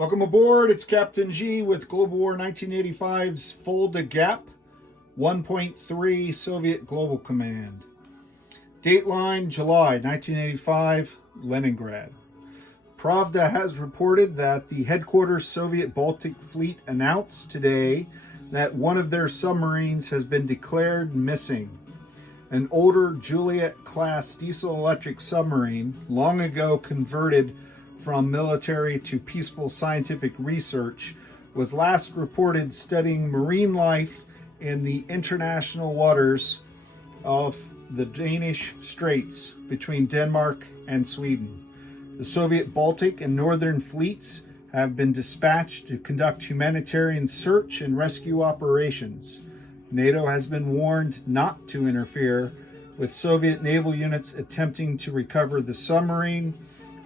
Welcome aboard. It's Captain G with Global War 1985's Fulda Gap 1.3 Soviet Global Command. Dateline July 1985, Leningrad. Pravda has reported that the headquarters Soviet Baltic Fleet announced today that one of their submarines has been declared missing. An older Juliet-class diesel-electric submarine, long ago converted from military to peaceful scientific research, was last reported studying marine life in the international waters of the Danish Straits between Denmark and Sweden. The Soviet Baltic and Northern fleets have been dispatched to conduct humanitarian search and rescue operations. NATO has been warned not to interfere with Soviet naval units attempting to recover the submarine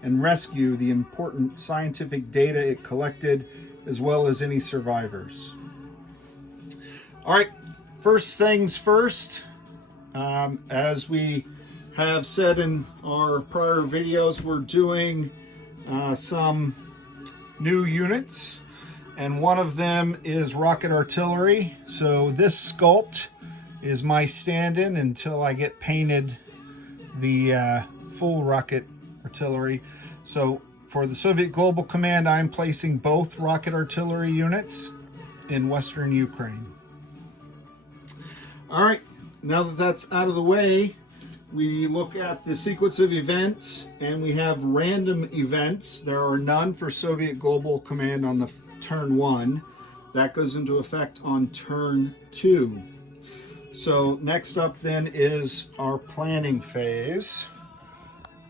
and rescue the important scientific data it collected, as well as any survivors. All right, first things first. As we have said in our prior videos, we're doing some new units, and one of them is rocket artillery. So this sculpt is my stand-in until I get painted the full rocket artillery. So for the Soviet Global Command, I'm placing both rocket artillery units in Western Ukraine. All right, now that that's out of the way, we look at the sequence of events, and we have random events. There are none for Soviet Global Command on the turn 1. That goes into effect on turn 2. So next up then is our planning phase,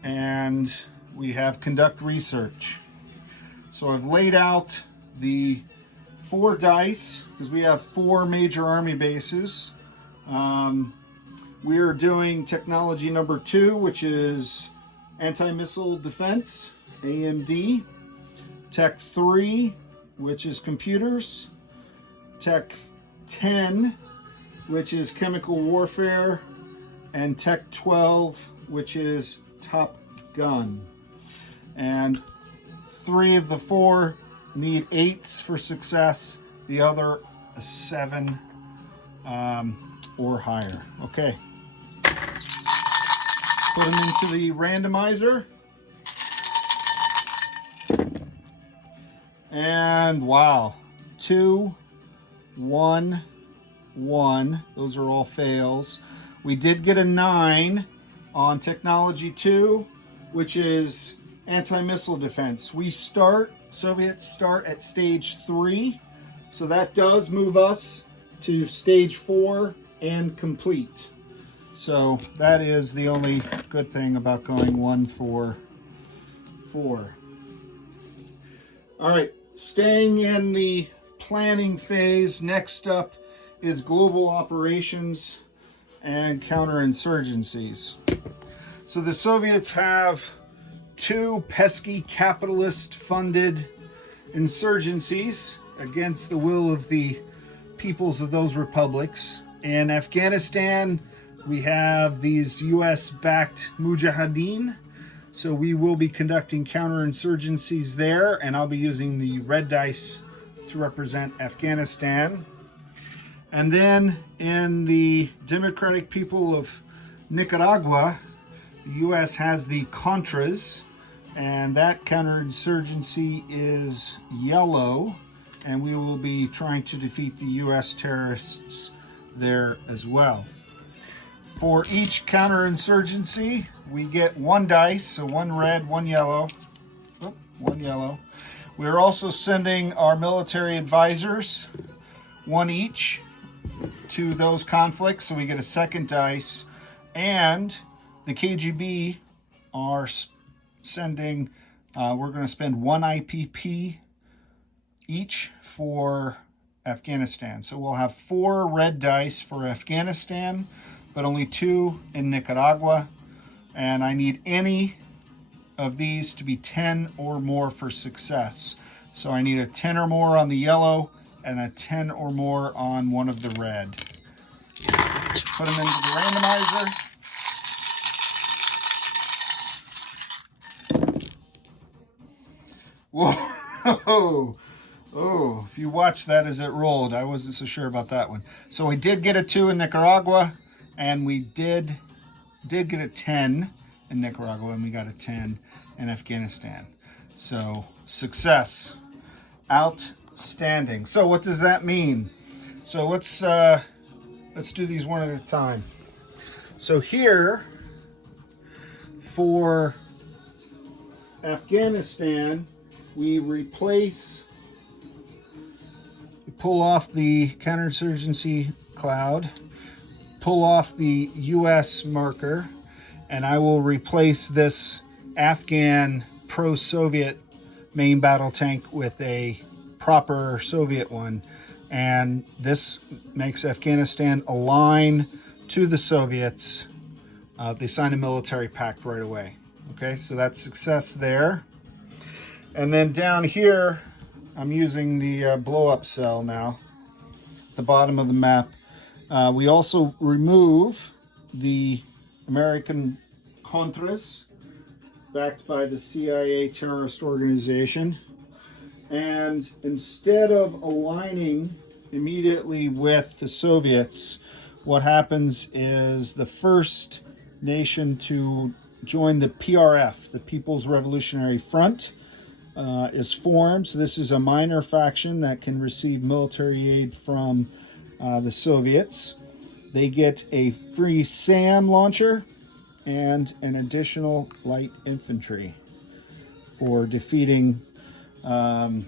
and we have conduct research. So I've laid out the 4 dice because we have 4 major army bases. We are doing technology number 2, which is anti-missile defense, AMD. Tech 3, which is computers. Tech 10, which is chemical warfare. And Tech 12, which is Top Gun. And 3 of the 4 need 8s for success. The other 7 or higher. Okay. Put them into the randomizer. And wow, 2, 1, 1. Those are all fails. We did get a 9 on technology 2, which is anti-missile defense. Soviets start at stage 3. So that does move us to stage 4 and complete. So that is the only good thing about going 1, 4, 4. All right, staying in the planning phase, next up is global operations and counterinsurgencies. So the Soviets have 2 pesky capitalist-funded insurgencies against the will of the peoples of those republics. In Afghanistan, we have these US-backed mujahideen. So we will be conducting counterinsurgencies there, and I'll be using the red dice to represent Afghanistan. And then in the Democratic People of Nicaragua, the US has the Contras, and that counterinsurgency is yellow, and we will be trying to defeat the US terrorists there as well. For each counterinsurgency, we get 1 dice, so 1 red, 1 yellow. 1 yellow. We're also sending our military advisors, 1 each, to those conflicts, so we get a 2nd dice. And the KGB are sending, we're going to spend 1 IPP each for Afghanistan. So we'll have 4 red dice for Afghanistan, but only 2 in Nicaragua. And I need any of these to be 10 or more for success. So I need a 10 or more on the yellow and a 10 or more on one of the red. Put them into the randomizer. Whoa. Oh, oh, if you watched that as it rolled, I wasn't so sure about that one. So we did get a 2 in Nicaragua, and we did get a 10 in Nicaragua, and we got a 10 in Afghanistan. So success, outstanding. So what does that mean? So let's do these one at a time. So here for Afghanistan, we pull off the counterinsurgency cloud, pull off the US marker, and I will replace this Afghan pro-Soviet main battle tank with a proper Soviet one. And this makes Afghanistan align to the Soviets. They sign a military pact right away. Okay, so that's success there. And then down here, I'm using the blow-up cell now, at the bottom of the map. We also remove the American Contras, backed by the CIA terrorist organization. And instead of aligning immediately with the Soviets, what happens is the first nation to join the PRF, the People's Revolutionary Front, is formed. So this is a minor faction that can receive military aid from the Soviets. They get a free SAM launcher and an additional light infantry for defeating the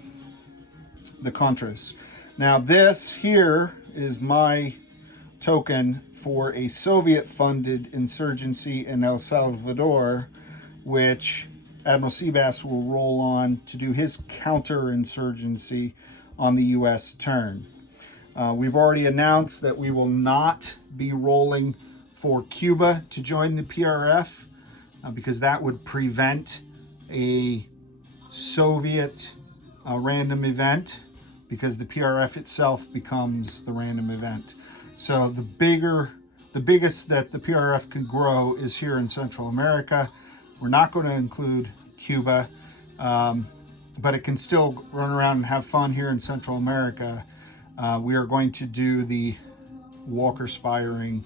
Contras. Now this here is my token for a Soviet-funded insurgency in El Salvador, which Admiral Seabass will roll on to do his counterinsurgency on the U.S. turn. We've already announced that we will not be rolling for Cuba to join the PRF because that would prevent a Soviet random event, because the PRF itself becomes the random event. So the biggest that the PRF can grow is here in Central America. We're not going to include Cuba, but it can still run around and have fun here in Central America. We are going to do the Walker Spiring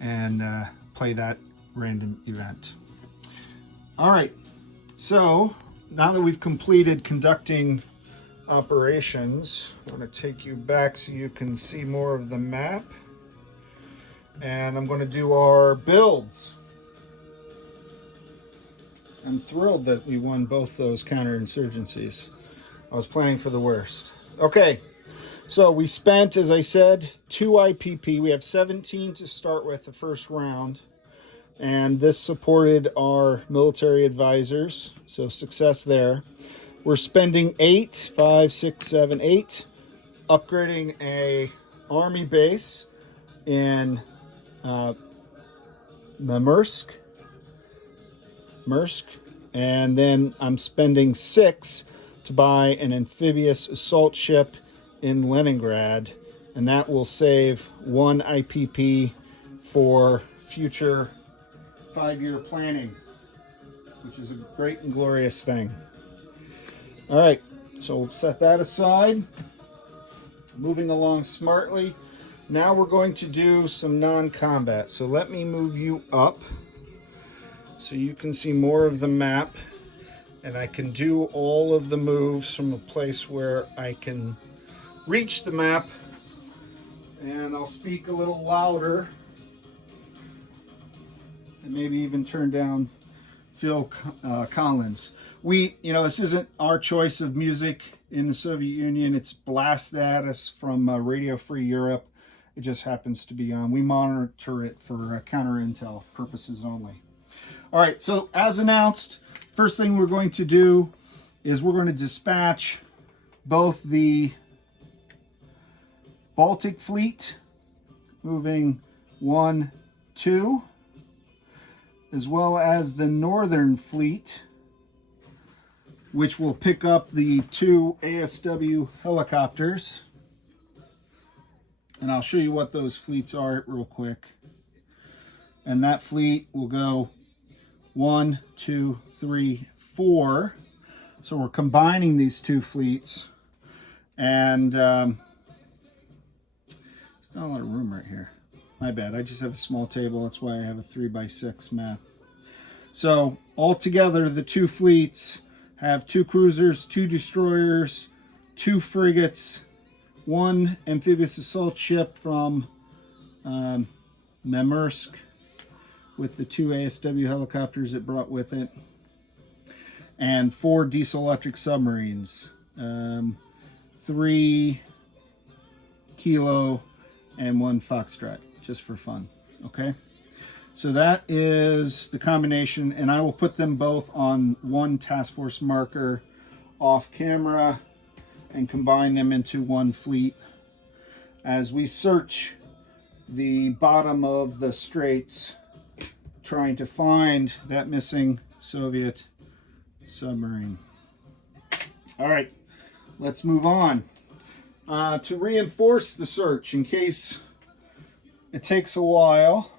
and play that random event. All right, so now that we've completed conducting operations, I'm going to take you back so you can see more of the map. And I'm going to do our builds. I'm thrilled that we won both those counterinsurgencies. I was planning for the worst. Okay, so we spent, as I said, 2 IPP. We have 17 to start with the first round. And this supported our military advisors, so success there. We're spending 8, 5, 6, 7, 8, upgrading a army base in the Mursk, and then I'm spending 6 to buy an amphibious assault ship in Leningrad, and that will save 1 IPP for future 5-year planning, which is a great and glorious thing. All right, so we'll set that aside. Moving along smartly. Now we're going to do some non-combat. So let me move you up so you can see more of the map, and I can do all of the moves from a place where I can reach the map. And I'll speak a little louder and maybe even turn down Phil Collins. This isn't our choice of music in the Soviet Union. It's blasted at us from Radio Free Europe. It just happens to be on. We monitor it for counter-intel purposes only. All right, so as announced, first thing we're going to do is we're going to dispatch both the Baltic Fleet, moving 1, 2, as well as the Northern Fleet, which will pick up the 2 ASW helicopters. And I'll show you what those fleets are real quick. And that fleet will go 1, 2, 3, 4 So we're combining these two fleets, and there's not a lot of room right here. My bad, I just have a small table, that's why I have a 3x6 map. So altogether, the two fleets have 2 cruisers, 2 destroyers, 2 frigates, 1 amphibious assault ship from Maersk, with the 2 ASW helicopters it brought with it, and 4 diesel-electric submarines, 3 Kilo and 1 Foxtrot, just for fun. Okay, so that is the combination, and I will put them both on one task force marker off camera and combine them into one fleet as we search the bottom of the straits, trying to find that missing Soviet submarine. All right, let's move on. To reinforce the search, in case it takes a while,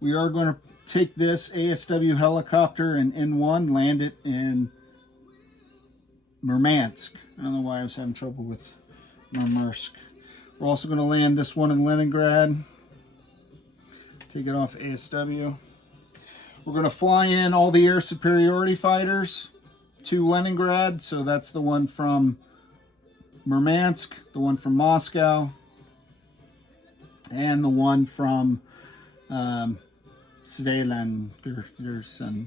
we are going to take this ASW helicopter and N1, land it in Murmansk. I don't know why I was having trouble with Murmansk. We're also going to land this one in Leningrad. Take it off ASW. We're going to fly in all the air superiority fighters to Leningrad. So that's the one from Murmansk, the one from Moscow, and the one from Svelandgersen.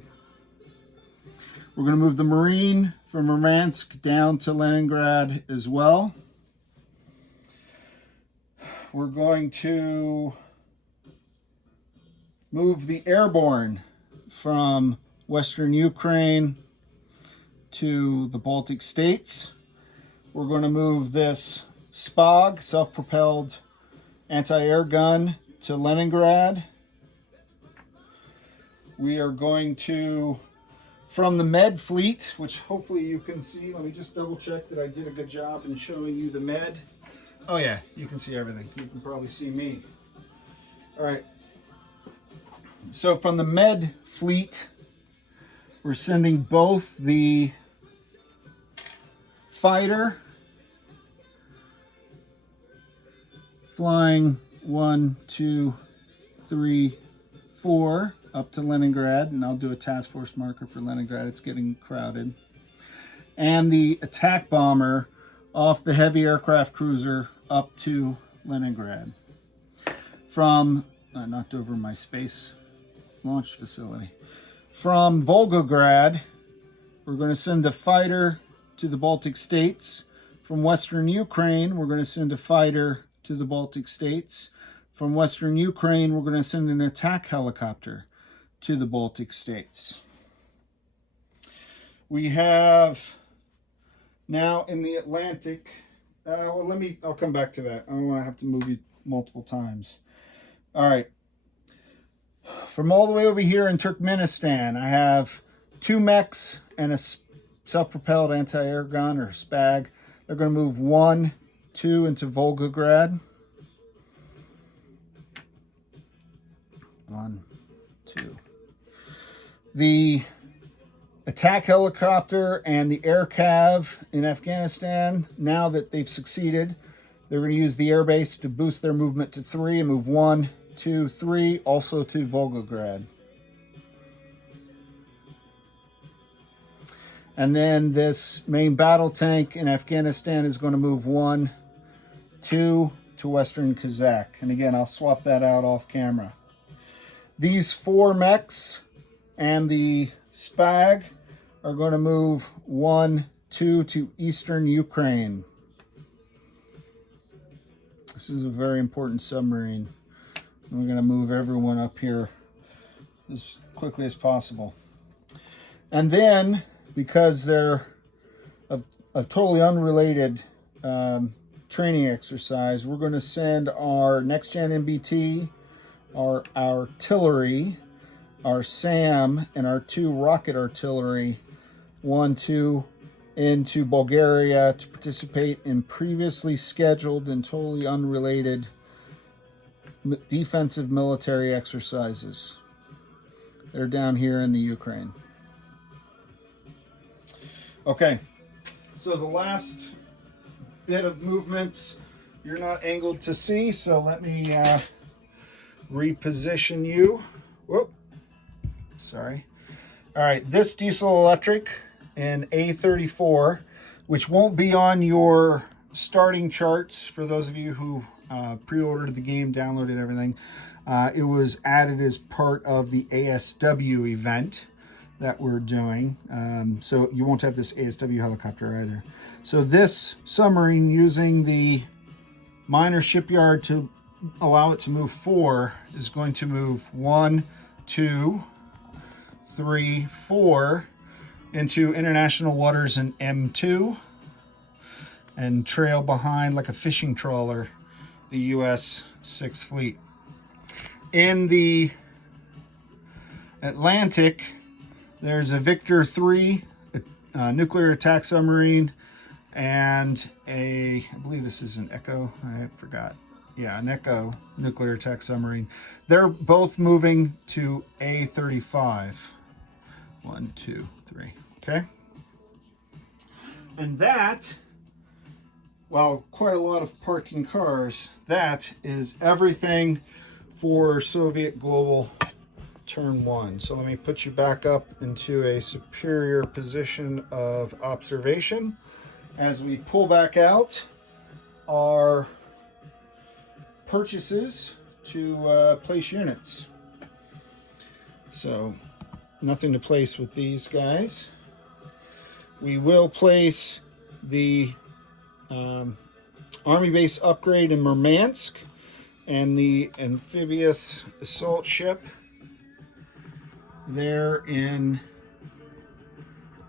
We're going to move the Marine from Murmansk down to Leningrad as well. We're going to move the Airborne from Western Ukraine to the Baltic states. We're going to move this SPOG, self-propelled anti-air gun, to Leningrad. We are going to, from the Med fleet, which hopefully you can see, let me just double check that I did a good job in showing you the Med. Oh yeah, you can see everything. You can probably see me. All right. So from the Med fleet, we're sending both the fighter, flying 1, 2, 3, 4 up to Leningrad, and I'll do a task force marker for Leningrad. It's getting crowded. And the attack bomber off the heavy aircraft cruiser up to Leningrad. From, I knocked over my space launch facility. From Volgograd, we're going to send a fighter to the Baltic states. From Western Ukraine, we're going to send a fighter to the Baltic states. From Western Ukraine, we're going to send an attack helicopter to the Baltic states. We have now in the Atlantic, I'll come back to that. I don't want to have to move you multiple times. All right. From all the way over here in Turkmenistan, I have 2 mechs and a self-propelled anti-air gun, or SPAG. They're going to move 1, 2 into Volgograd. 1, 2. The attack helicopter and the air cav in Afghanistan, now that they've succeeded, they're going to use the airbase to boost their movement to 3 and move 1, 2, 3, also to Volgograd. And then this main battle tank in Afghanistan is going to move 1, 2 to Western Kazakh. And again, I'll swap that out off camera. These 4 mechs and the SPAG are going to move 1, 2 to Eastern Ukraine. This is a very important submarine. We're going to move everyone up here as quickly as possible. And then, because they're a totally unrelated training exercise, we're going to send our next-gen MBT, our artillery, our SAM, and our 2 rocket artillery, 1, 2, into Bulgaria to participate in previously scheduled and totally unrelated defensive military exercises. They're down here in the Ukraine. Okay, so the last bit of movements you're not angled to see, so let me reposition you. Whoop, sorry. All right, this diesel electric in A34, which won't be on your starting charts for those of you who pre-ordered the game, downloaded everything. It was added as part of the ASW event that we're doing. So you won't have this ASW helicopter either. So this submarine, using the minor shipyard to allow it to move 4, is going to move 1, 2, 3, 4 into international waters in M2 and trail behind like a fishing trawler the US 6th Fleet. In the Atlantic, there's a Victor 3 nuclear attack submarine and I believe this is an Echo, I forgot. Yeah, an Echo nuclear attack submarine. They're both moving to A35. 1, 2, 3, okay? And that, well, quite a lot of parking cars, that is everything for Soviet Global Turn 1. So let me put you back up into a superior position of observation as we pull back out our purchases to place units. So nothing to place with these guys. We will place the Army base upgrade in Murmansk and the amphibious assault ship there in,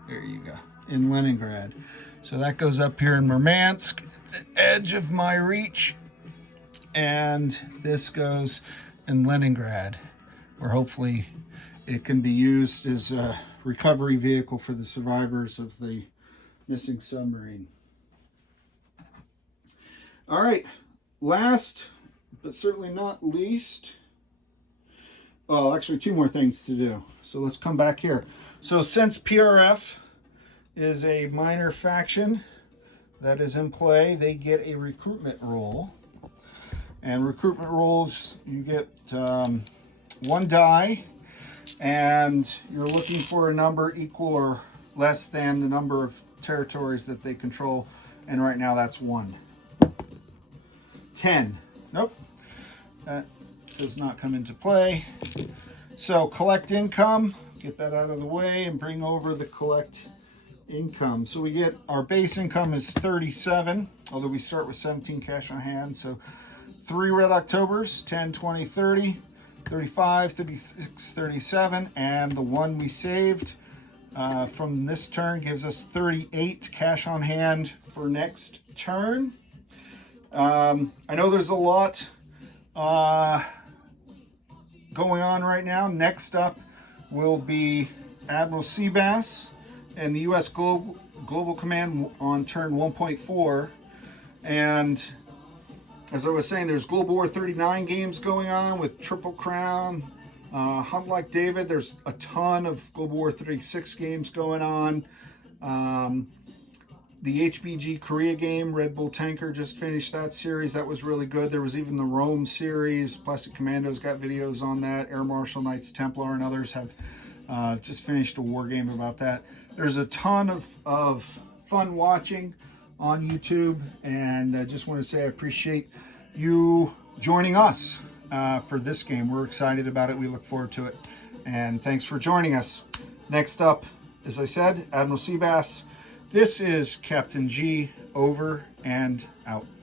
there you go, in Leningrad. So that goes up here in Murmansk, at the edge of my reach, and this goes in Leningrad, where hopefully it can be used as a recovery vehicle for the survivors of the missing submarine. All right, last but certainly not least, well, actually 2 more things to do. So let's come back here. So since PRF is a minor faction that is in play, they get a recruitment role. And recruitment roles, you get 1 die, and you're looking for a number equal or less than the number of territories that they control. And right now that's 1. 10. Nope. That does not come into play. So collect income, get that out of the way and bring over the collect income. So we get, our base income is 37, although we start with 17 cash on hand. So 3 Red Octobers, 10, 20, 30, 35, 36, 37, and the 1 we saved from this turn gives us 38 cash on hand for next turn. I know there's a lot going on right now. Next up will be Admiral Seabass and the U.S. Global Command on turn 1.4. And as I was saying, there's Global War 39 games going on with Triple Crown, Hunt Like David. There's a ton of Global War 36 games going on. The HBG Korea game, Red Bull Tanker, just finished that series. That was really good. There was even the Rome series. Plastic Commandos got videos on that. Air Marshal, Knights Templar, and others have just finished a war game about that. There's a ton of fun watching on YouTube, and I just want to say I appreciate you joining us for this game. We're excited about it. We look forward to it, and thanks for joining us. Next up, as I said, Admiral Seabass. This is Captain G, over and out.